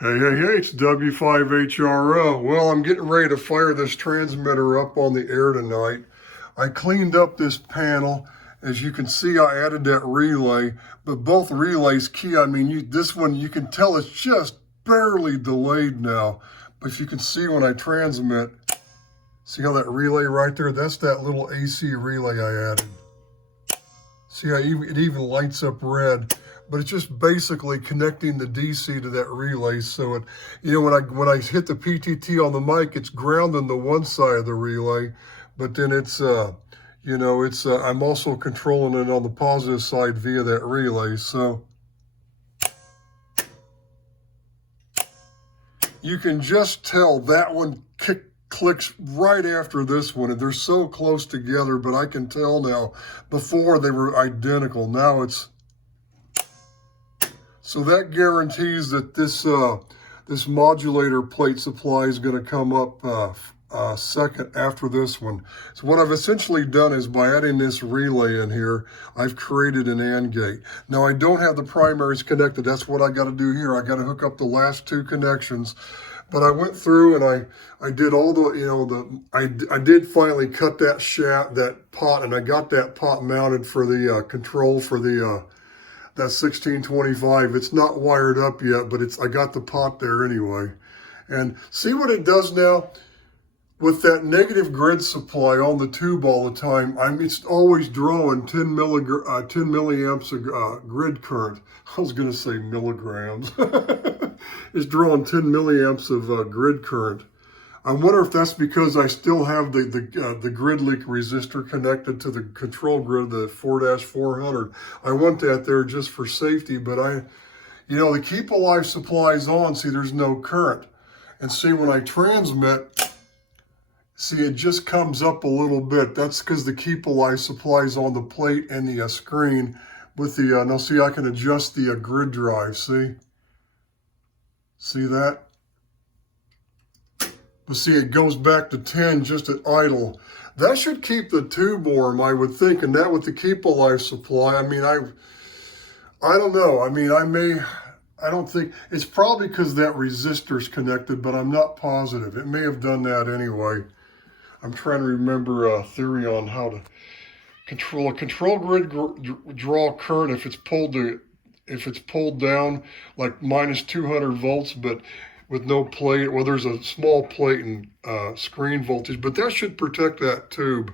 Hey, it's W5HRO. Well, I'm getting ready to fire this transmitter up on the air tonight. I cleaned up this panel. As you can see, I added that relay, but both relays key, this one, you can tell it's just barely delayed now. But if you can see when I transmit, see how that relay right there, that's that little AC relay I added. See how it even lights up red, but it's just basically connecting the DC to that relay. So it, when I hit the PTT on the mic, it's grounding the one side of the relay, but then it's, I'm also controlling it on the positive side via that relay. So you can just tell that one clicks right after this one, and they're so close together, but I can tell now, before they were identical, now it's, so that guarantees that this modulator plate supply is going to come up second after this one. So what I've essentially done is, by adding this relay in here, I've created an AND gate. Now I don't have the primaries connected. That's what I got to do here. I got to hook up the last two connections. But I went through and I did all the, I did finally cut that shaft, that pot, and I got that pot mounted for the control for the, that 1625. It's not wired up yet, but I got the pot there anyway. And see what it does now? With that negative grid supply on the tube all the time, it's always drawing 10 milliamps of grid current. I was going to say milligrams. It's drawing 10 milliamps of grid current. I wonder if that's because I still have the grid leak resistor connected to the control grid, the 4-400. I want that there just for safety, but the keep alive supply is on. See, there's no current. And see, when I transmit, see, it just comes up a little bit. That's because the keep alive supply is on the plate and the screen with the, now see, I can adjust the grid drive, see? See that? But see, it goes back to 10 just at idle. That should keep the tube warm, I would think, and that with the keep alive supply, I don't know. I don't think, it's probably because that resistor's connected, but I'm not positive. It may have done that anyway. I'm trying to remember a theory on how to control a control grid draw current if it's pulled down like minus 200 volts, but with no plate. Well, there's a small plate and screen voltage, but that should protect that tube.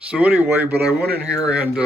So anyway, but I went in here and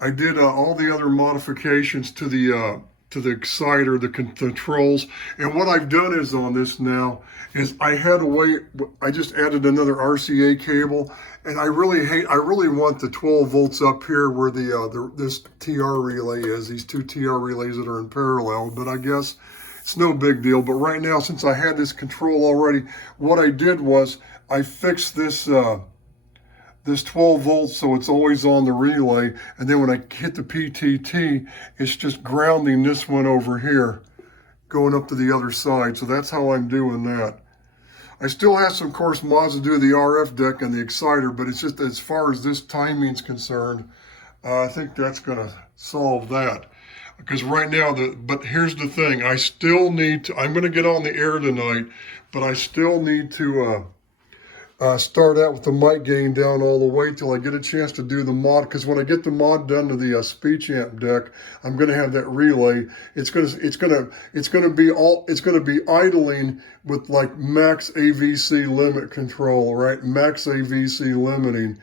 I did all the other modifications to the exciter, the controls. And what I've done is on this now is I just added another RCA cable, and I really want the 12 volts up here where this TR relay is, these two TR relays that are in parallel, but I guess it's no big deal. But right now, since I had this control already, what I did was I fixed this 12 volts so it's always on the relay, and then when I hit the PTT, it's just grounding this one over here, going up to the other side. So that's how I'm doing that. I still have some course mods to do the RF deck and the exciter, but it's just as far as this timing's concerned, I think that's going to solve that. Because right now, but here's the thing, I still need to, I'm going to get on the air tonight, but I still need to start out with the mic gain down all the way till I get a chance to do the mod, because when I get the mod done to the speech amp deck, I'm going to have that relay. It's going to be idling with like max AVC limit control, right? Max AVC limiting.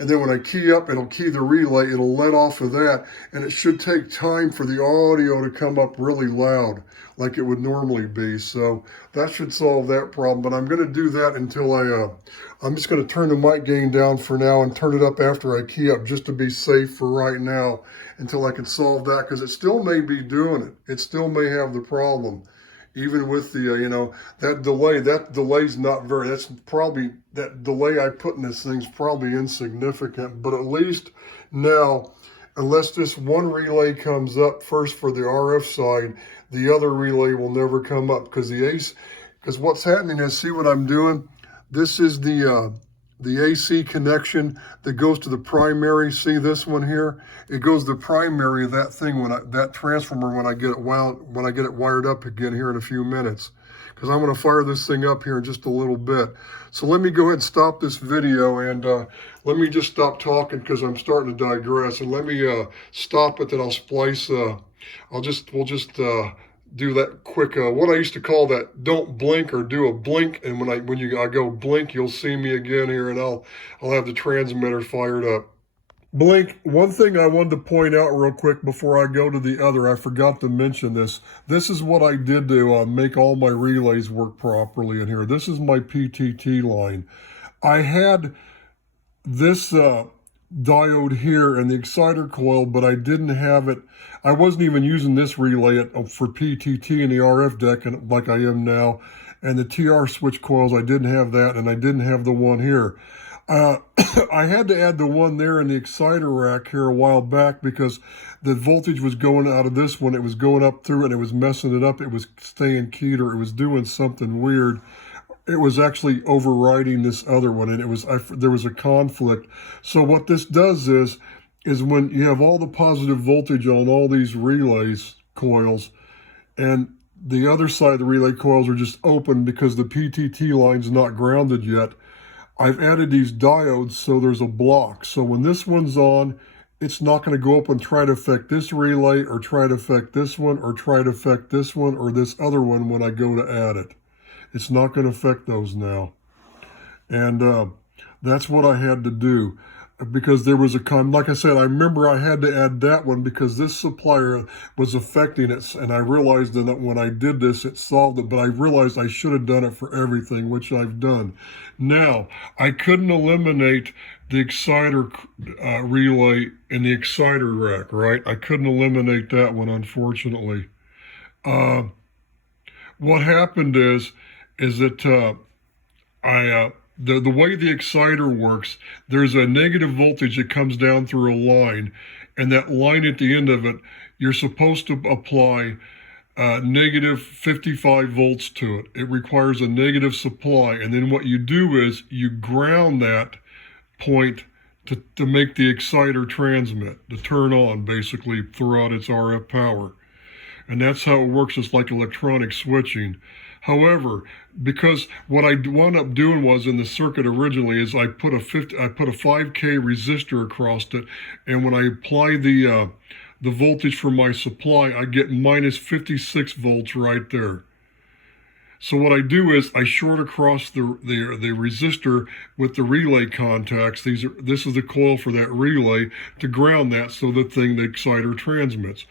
And then when I key up, it'll key the relay, it'll let off of that, and it should take time for the audio to come up really loud like it would normally be. So that should solve that problem, but I'm going to do that until I'm just going to turn the mic gain down for now and turn it up after I key up, just to be safe for right now until I can solve that, because it still may be doing it. It still may have the problem. Even with the, that delay's not very, that delay I put in this thing's probably insignificant, but at least now, unless this one relay comes up first for the RF side, the other relay will never come up, because what's happening is, see what I'm doing? This is the the AC connection that goes to the primary. See this one here? It goes to the primary of that thing that transformer when I get it wired up again here in a few minutes. Because I'm going to fire this thing up here in just a little bit. So let me go ahead and stop this video, and let me just stop talking because I'm starting to digress. And let me stop it, then I'll splice. We'll just do that quick. What I used to call that, don't blink or do a blink. And when I go blink, you'll see me again here, and I'll have the transmitter fired up. Blink, one thing I wanted to point out real quick before I go to the other, I forgot to mention this. This is what I did to make all my relays work properly in here. This is my PTT line. I had this diode here in the exciter coil, but I didn't have it. I wasn't even using this relay for PTT in the RF deck like I am now. And the TR switch coils, I didn't have that, and I didn't have the one here. I had to add the one there in the exciter rack here a while back because the voltage was going out of this one. It was going up through and it was messing it up. It was staying keyed, or it was doing something weird. It was actually overriding this other one, and there was a conflict. So what this does is when you have all the positive voltage on all these relays coils, and the other side of the relay coils are just open because the PTT line's not grounded yet, I've added these diodes so there's a block. So when this one's on, it's not going to go up and try to affect this relay or try to affect this one or try to affect this one or this other one when I go to add it. It's not going to affect those now. And that's what I had to do because there was like I said, I remember I had to add that one because this supplier was affecting it. And I realized that when I did this, it solved it, but I realized I should have done it for everything, which I've done. Now, I couldn't eliminate the exciter relay in the exciter rack, right? I couldn't eliminate that one, unfortunately. What happened is that the way the exciter works, there's a negative voltage that comes down through a line, and that line at the end of it, you're supposed to apply negative 55 volts to it. It requires a negative supply, and then what you do is you ground that point to make the exciter transmit, to turn on basically throughout its RF power. And that's how it works. It's like electronic switching. However, because what I wound up doing was in the circuit originally is I put a 5K resistor across it, and when I apply the voltage from my supply, I get minus 56 volts right there. So what I do is I short across the resistor with the relay contacts. This is the coil for that relay to ground that so the exciter transmits.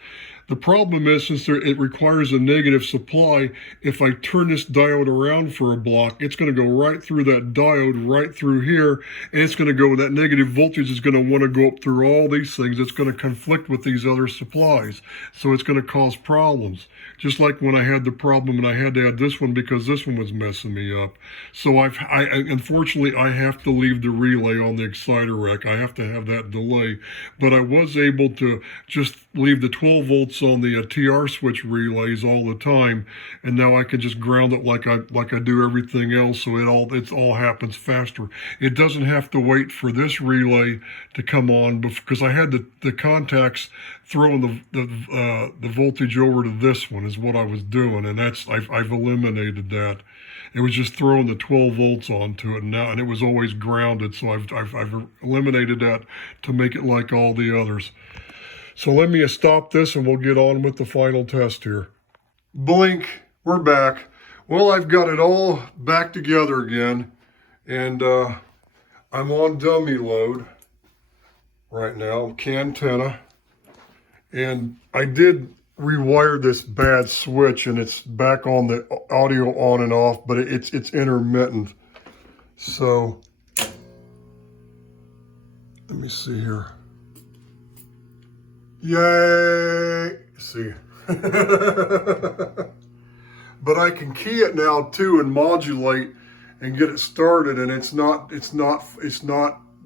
The problem is, since it requires a negative supply, if I turn this diode around for a block, it's going to go right through that diode, right through here, and it's going to go, that negative voltage is going to want to go up through all these things. It's going to conflict with these other supplies, so it's going to cause problems. Just like when I had the problem and I had to add this one because this one was messing me up. So unfortunately, I have to leave the relay on the exciter rack. I have to have that delay, but I was able to just leave the 12 volts on the TR switch relays all the time, and now I can just ground it like I do everything else, so it all happens faster. It doesn't have to wait for this relay to come on because I had the contacts throwing the voltage over to this one is what I was doing, and I've eliminated that. It was just throwing the 12 volts onto it now, and it was always grounded, so I've eliminated that to make it like all the others. So let me stop this and we'll get on with the final test here. Blink, we're back. Well, I've got it all back together again, and I'm on dummy load right now, Cantenna, and I did rewire this bad switch, and it's back on the audio on and off, but it's intermittent. So let me see here. Yay! See. But I can key it now too and modulate and get it started, and it's not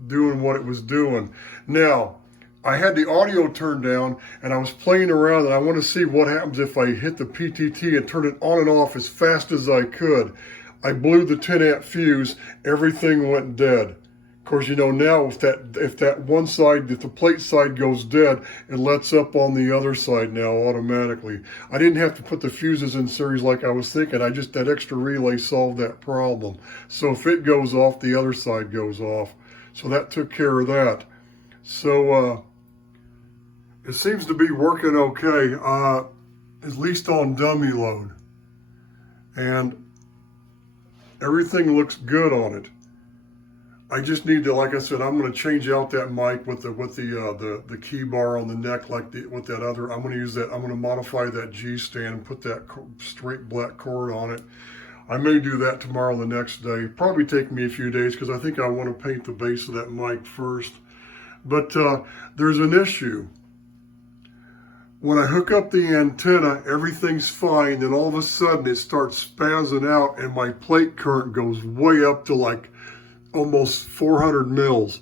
doing what it was doing. Now, I had the audio turned down and I was playing around, and I want to see what happens if I hit the PTT and turn it on and off as fast as I could. I blew the 10 amp fuse, everything went dead. course, you know, now if that one side, if the plate side goes dead, it lets up on the other side now automatically. I didn't have to put the fuses in series like I was thinking. That extra relay solved that problem. So if it goes off, the other side goes off. So that took care of that. So it seems to be working okay, at least on dummy load. And everything looks good on it. I just need to, like I said, I'm going to change out that mic with the key bar on the neck, with that other. I'm going to use that. I'm going to modify that G stand and put that straight black cord on it. I may do that tomorrow, the next day. Probably take me a few days because I think I want to paint the base of that mic first. But there's an issue. When I hook up the antenna, everything's fine. Then all of a sudden it starts spazzing out and my plate current goes way up to like almost 400 mils.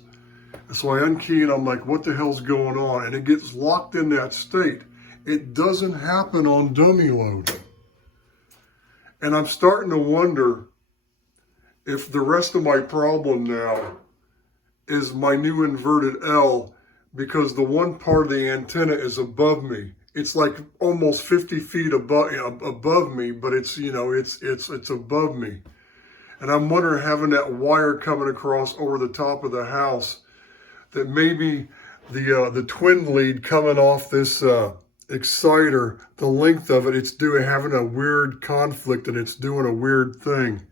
So I unkey and I'm like, what the hell's going on? And it gets locked in that state. It doesn't happen on dummy load. And I'm starting to wonder if the rest of my problem now is my new inverted L, because the one part of the antenna is above me. It's like almost 50 feet above me, but it's, you know, it's above me. And I'm wondering, having that wire coming across over the top of the house, that maybe the twin lead coming off this exciter, the length of it, it's having a weird conflict and it's doing a weird thing.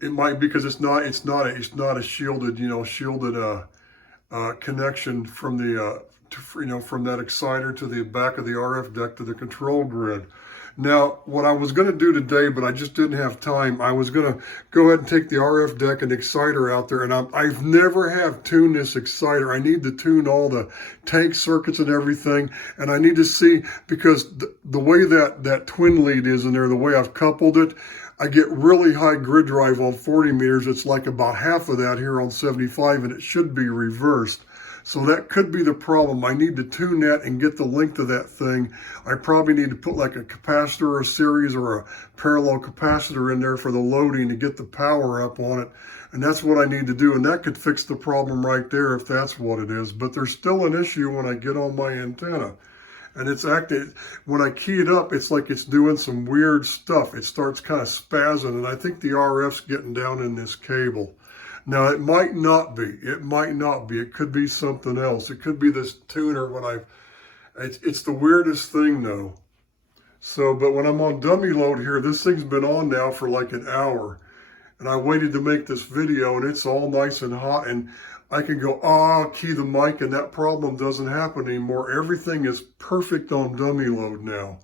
It might be because it's not a shielded, connection from from that exciter to the back of the RF deck to the control grid. Now, what I was going to do today, but I just didn't have time, I was going to go ahead and take the RF deck and exciter out there, and I've never have tuned this exciter. I need to tune all the tank circuits and everything, and I need to see, because the way that twin lead is in there, the way I've coupled it, I get really high grid drive on 40 meters. It's like about half of that here on 75, and it should be reversed. So that could be the problem. I need to tune that and get the length of that thing. I probably need to put like a capacitor or a series or a parallel capacitor in there for the loading to get the power up on it. And that's what I need to do. And that could fix the problem right there if that's what it is. But there's still an issue when I get on my antenna. And it's acting, when I key it up, it's like it's doing some weird stuff. It starts kind of spazzing, and I think the RF's getting down in this cable. Now, it might not be. It might not be. It could be something else. It could be this tuner it's the weirdest thing though. So, but when I'm on dummy load here, this thing's been on now for like an hour. And I waited to make this video, and it's all nice and hot, and I can go, key the mic, and that problem doesn't happen anymore. Everything is perfect on dummy load now,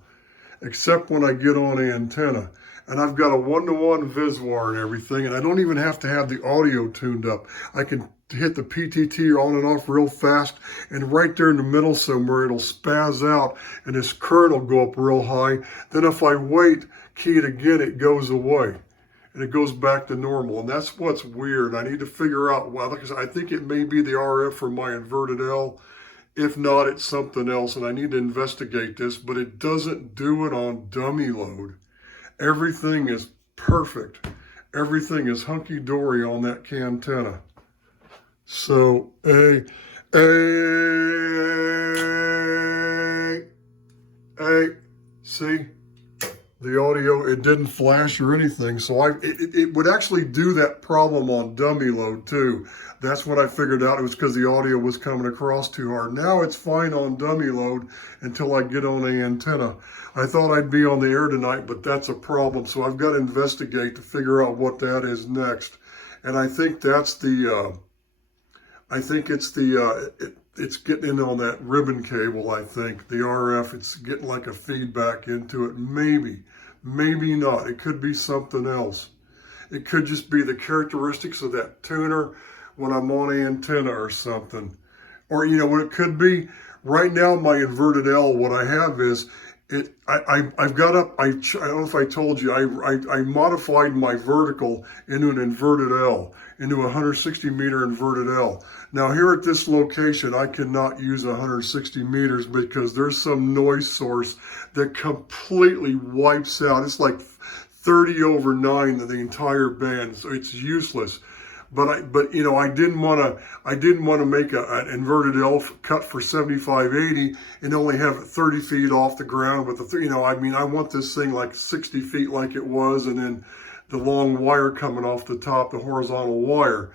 except when I get on antenna. And I've got a 1-to-1 VisWire and everything, and I don't even have to have the audio tuned up. I can hit the PTT on and off real fast, and right there in the middle somewhere, it'll spaz out, and this current will go up real high. Then if I wait, key it again, it goes away, and it goes back to normal. And that's what's weird. I need to figure out, well, like I said, I think it may be the RF from my inverted L. If not, it's something else, and I need to investigate this, but it doesn't do it on dummy load. Everything is perfect. Everything is hunky-dory on that antenna. So, see? The audio, it didn't flash or anything. So it would actually do that problem on dummy load too. That's what I figured out. It was because the audio was coming across too hard. Now it's fine on dummy load until I get on an antenna. I thought I'd be on the air tonight, but that's a problem. So I've got to investigate to figure out what that is next. And I think that's it's getting in on that ribbon cable, I think. The RF, it's getting like a feedback into it. Maybe not. It could be something else. It could just be the characteristics of that tuner when I'm on an antenna or something. Or, what it could be, right now my inverted L, what I have is, I've got up, I don't know if I told you, I modified my vertical into an inverted L, into a 160 meter inverted L. Now here at this location, I cannot use 160 meters because there's some noise source that completely wipes out. It's like 30/9 of the entire band, so it's useless. but you know, I didn't want to make an inverted L cut for 75/80 and only have it 30 feet off the ground with the, you know, I mean, I want this thing like 60 feet like it was, and then the long wire coming off the top, the horizontal wire.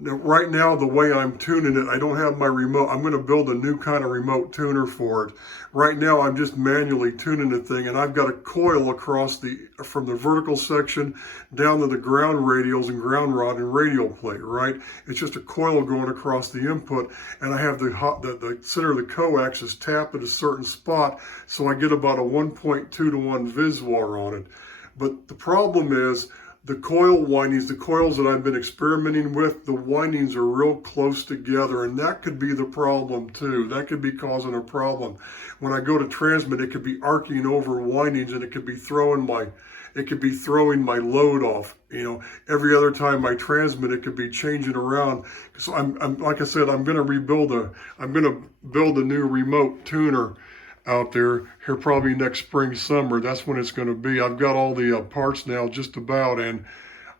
Now, right now, the way I'm tuning it, I don't have my remote. I'm going to build a new kind of remote tuner for it. Right now, I'm just manually tuning the thing, and I've got a coil across from the vertical section down to the ground radials and ground rod and radial plate, right? It's just a coil going across the input, and I have the center of the coax is tapped at a certain spot, so I get about a 1.2 to 1 VISWAR on it. But the problem is, the coil windings, the coils that I've been experimenting with, the windings are real close together, and that could be the problem too. That could be causing a problem. When I go to transmit, it could be arcing over windings, and it could be throwing my load off. You know, every other time I transmit, it could be changing around. So I'm like I said, I'm going to build a new remote tuner out there here probably next spring, summer. That's when it's going to be. I've got all the parts now just about, and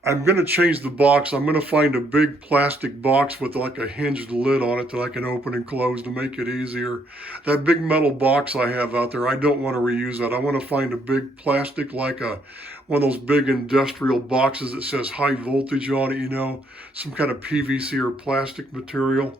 I'm going to change the box. I'm going to find a big plastic box with like a hinged lid on it that I can open and close to make it easier. That big metal box I have out there, I don't want to reuse that. I want to find a big plastic, like one of those big industrial boxes that says high voltage on it, you know, some kind of PVC or plastic material.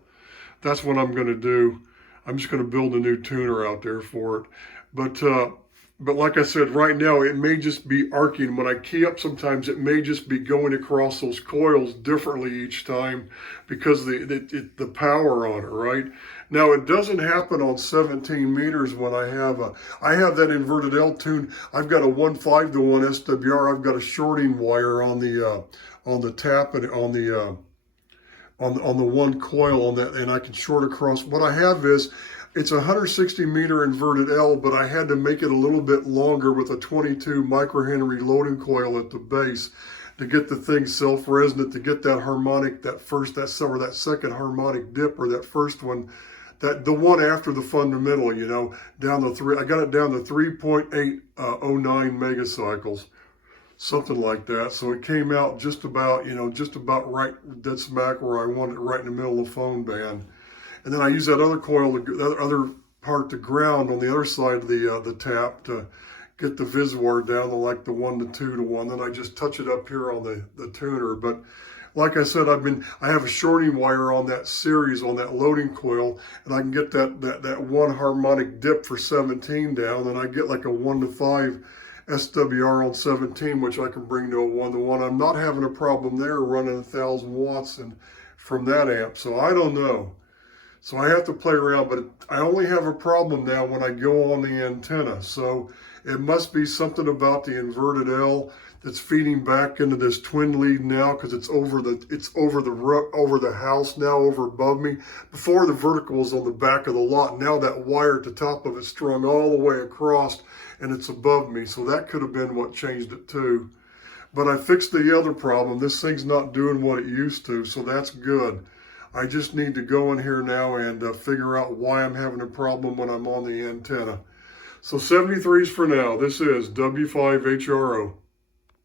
That's what I'm going to do. I'm just going to build a new tuner out there for it. But like I said, right now, it may just be arcing. When I key up sometimes, it may just be going across those coils differently each time because the power on it, right? Now, it doesn't happen on 17 meters when I have that inverted L tune. I've got a 1.5 to 1 SWR. I've got a shorting wire on the tap and on the one coil on that, and I can short across. What I have is, it's a 160 meter inverted L, but I had to make it a little bit longer with a 22 microhenry loading coil at the base to get the thing self-resonant, to get that harmonic, that second harmonic dip, or that first one, the one after the fundamental, you know, I got it down to 3.809 megacycles. Something like that. So it came out just about right, dead smack where I want it, right in the middle of the phone band. And then I use that other coil, that other part to ground on the other side of the tap to get the VISWAR down to like the 1 to 2 to 1. Then I just touch it up here on the tuner. But like I said, I have a shorting wire on that series, on that loading coil, and I can get that one harmonic dip for 17 down, and I get like a 1 to 5 SWR on 17, which I can bring to a 1 to 1. I'm not having a problem there running 1,000 watts from that amp, so I don't know. So I have to play around, but I only have a problem now when I go on the antenna. So it must be something about the inverted L that's feeding back into this twin lead now, because it's over the house now, over above me. Before, the vertical was on the back of the lot. Now that wire at the top of it strung all the way across, and it's above me. So that could have been what changed it too. But I fixed the other problem. This thing's not doing what it used to, so that's good. I just need to go in here now and figure out why I'm having a problem when I'm on the antenna. So 73s for now. This is W5HRO.